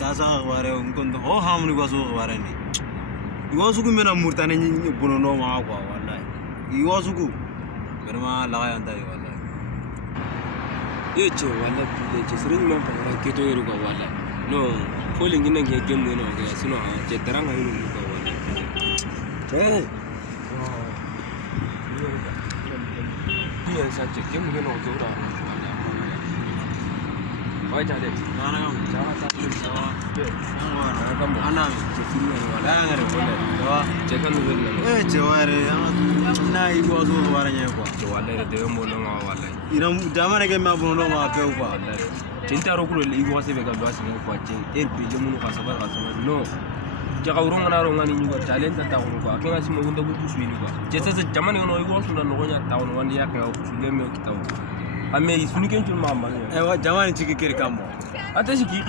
Sasa ware unkondo ho hamni ko so ware ni. Iwasuku mena murtane ni bonono ma kwa wallahi. Iwasuku berma laga yanda wallahi. Yeche wallahi bile je sirin man pa ra keto yero ko wallahi. No foli ngina nge gemu no ga sino ha je taranga yero ko wallahi. Iya saja gemu no ko ra. Why jadi? Mana kamu? Jangan satu sawa. Angwara kamu. Anam. Cekiri ni wala. Angare boleh. Jawa. Cekan ni wala. Jaware na iwasu waranya kwa. Wala ida dewe mo no wala. Iram jamane ke ma bonono ma pe kwa. Cinta rokuro le igo se be ga doasi ni kwa cin. Be je mun ka sabar no. Jaga urung na ronga ni nyugo talent ta ko kwa. Kenga simo hunda bu tusu ni kwa. Jesa se jamane no igo su na no nya tawo wandi yak na ku le me kitawo. Ame isuni ken chul mama. Ewa jamani chiki kiri kamo. Ata siki